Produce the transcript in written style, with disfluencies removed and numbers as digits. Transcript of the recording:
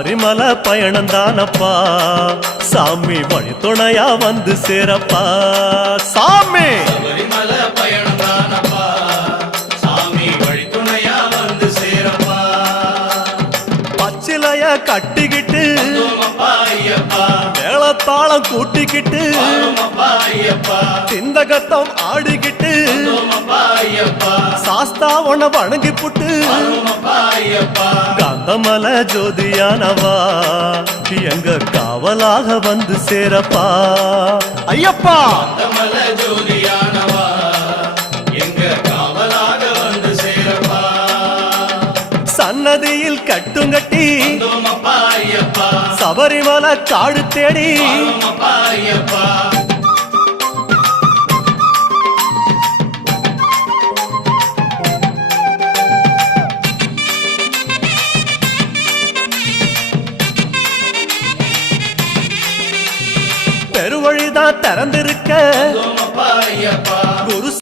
சபரிமலை பயணம் தானப்பா சாமி வழி துணையா வந்து சேரப்பா சாமி சபரிமலை பயணம் தானப்பா சாமி வழி துணையா வந்து சேரப்பா பச்சிலைய கட்டிக்கிட்டு ஐயப்பா மேளத்தாளம் கூட்டிக்கிட்டு ஐயப்பா சிந்தகத்தம் ஆடிக்கிட்டு ஐயப்பா சாஸ்தாவன வணங்கி புட்டு ஐயப்பா காந்தமல ஜோதியானவா எங்க காவலாக வந்து சேரப்பா ஐயப்பா காந்தமல ஜோதியானவா எங்க காவலாக வந்து சேரப்பா சன்னதியில் கட்டுங்கட்டி ஐயப்பா சபரிமலை காடு தேடி ஐயப்பா பெருவழிதான் திறந்திருக்க ஐயப்பா குரு